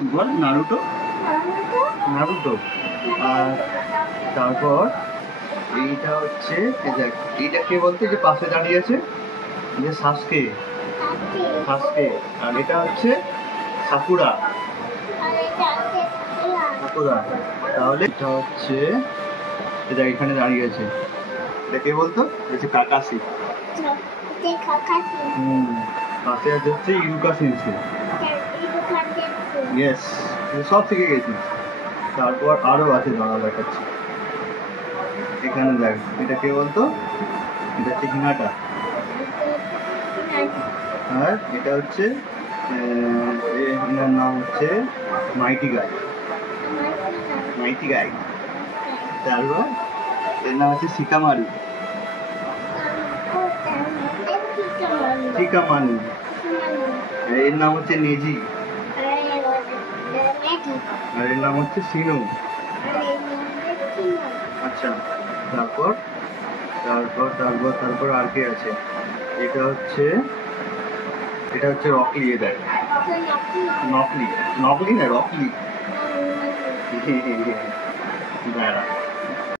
বল Naruto Naruto. আর তারপর এইটা হচ্ছে দেখ, এইটা কে বলতে যে পাশে দাঁড়িয়ে আছে, যে সাসকে সাসকে। আর এটা হচ্ছে সাকুরা সাকুরা। তাহলে এটা হচ্ছে, এটা এখানে দাঁড়িয়ে আছে, এটা কে বলতো? হচ্ছে কাকাসি। পাশে আছে হচ্ছে ইরুকা সেন্সে। ইয়েস, সব শিখে গেছি। তারপর আরো আছে, দাঁড়া দেখাচ্ছি। এখানে দেখ, এটা কে বলতো? এটা হচ্ছে হিনাটা। আর এটা হচ্ছে এনার নাম হচ্ছে মাইটি গাই। মাইটি গাই। তারপর এর নাম হচ্ছে শিকামারু। শিকামানু। এর নাম হচ্ছে নেজি। আর এর নাম হচ্ছে সিনু। আচ্ছা, তারপর তারপর তারপর তারপর আর কে আছে? এটা হচ্ছে রকলি। এ দেখ, নকলি। নকলি না, রকলি। দাঁড়া।